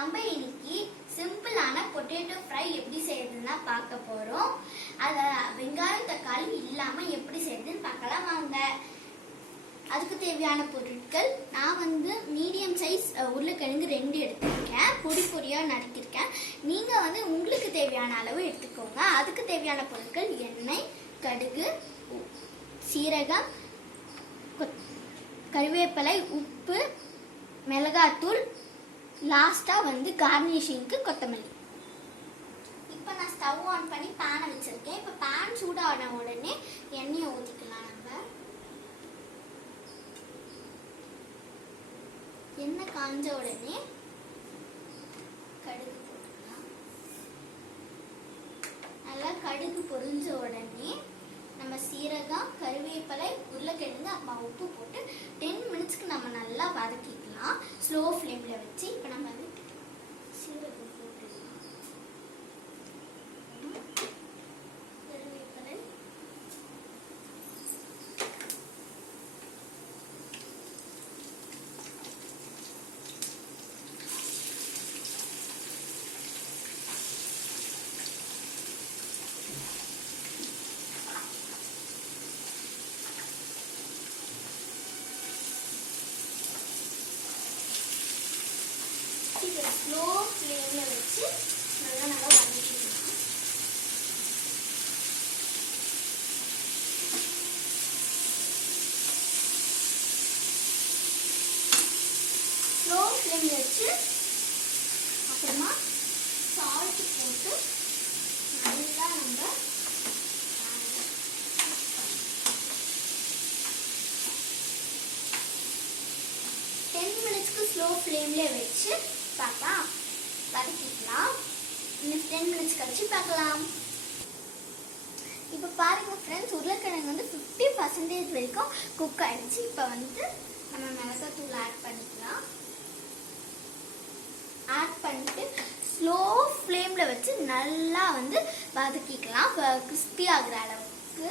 நம்ம இன்னைக்கு சிம்பிளான பொட்டேட்டோ ஃப்ரை எப்படி செய்யறதுன்னா பார்க்க போறோம். அத வெங்காயம் தக்காளி இல்லாம எப்படி செய்யறதுன்னு பார்க்கலாம் வாங்க. அதுக்கு தேவையான பொருட்கள், நான் மீடியம் சைஸ் உருளைக்கிழங்கு 2 எடுத்துருக்கேன், பொடி பொடியா நறுக்கிருக்கேன். நீங்க உங்களுக்கு தேவையான அளவு எடுத்துக்கோங்க. அதுக்கு தேவையான பொருட்கள் எண்ணெய், கடுகு, சீரகம், கறிவேப்பிலை, உப்பு, மிளகாத்தூள், லாஸ்டா கார்னிஷிங்க்கு கொத்தமல்லி. இப்போ நான் ஸ்டவ் ஆன் பண்ணி பேனை வச்சிருக்கேன். இப்போ பேன் சூடான உடனே எண்ணெயை ஊற்றிக்கலாம். நம்ம எண்ணெய் காஞ்ச உடனே கடுகு போட்டுக்கலாம். நல்லா கடுகு பொரிஞ்ச உடனே நம்ம சீரகம், கறிவேப்பிலை, உருளைக்கிழங்கு, அப்புறம் உப்பு போட்டு 10 மினிட்ஸ்க்கு நம்ம நல்லா வதக்கிக்கலாம் ஸ்லோ ஃப்ளேம்ல வச்சு. இப்போ நம்ம சீரகம் போட்டுக்கலாம், கறிவேப்பிலை, ஸ்லோ ஃப்ளேம்ல வச்சு நல்லா வதக்கிக்கலாம். ஸ்லோ ஃப்ளேம்ல வச்சு அப்புறமா சால்ட் போட்டு நல்லா நம்ம 10 மினிட்ஸ்க்கு ஸ்லோ ஃப்ளேம்ல வச்சு வதக்கிக்கலாம். இன்னும் 10 மினிட்ஸ் கழிச்சு பார்க்கலாம். இப்போ பாருங்க ஃப்ரெண்ட்ஸ், உருளைக்கிழங்கு 50% வரைக்கும் குக் ஆயிடுச்சு. இப்போ நம்ம மிளகாத்தூள் ஆட் பண்ணிக்கலாம். ஆட் பண்ணிட்டு ஸ்லோ ஃப்ளேம்ல வச்சு நல்லா வதக்கிக்கலாம் கிறிஸ்பி ஆகுற அளவுக்கு.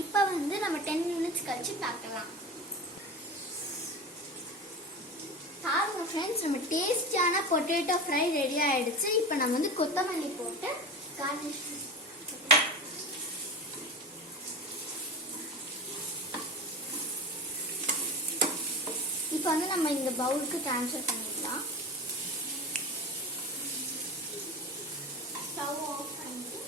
இப்போ நம்ம 10 மினிட்ஸ் கழிச்சு பார்க்கலாம். பாருங்க ஃப்ரெண்ட்ஸ், நம்ம டேஸ்டியான பொட்டேட்டோ ஃப்ரை ரெடி ஆயிடுச்சு. இப்போ நம்ம கொத்தமல்லி போட்டு கார்னிஷ். இப்போ நம்ம இந்த பவுலுக்கு ட்ரான்ஸ்ஃபர் பண்ணிடலாம். ஸ்டவ் ஆஃப் பண்ணிட்டு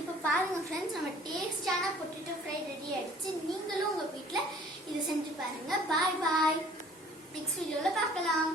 இப்போ பாருங்க ஃப்ரெண்ட்ஸ், நம்ம டேஸ்டான பொட்டேட்டோ ஃப்ரை ரெடி ஆயிடுச்சு. நீங்களும் உங்க வீட்டில் இதை செஞ்சு பாருங்க. பாய் பாய். நெக்ஸ்ட் வீடியோவில் பார்க்கலாம்.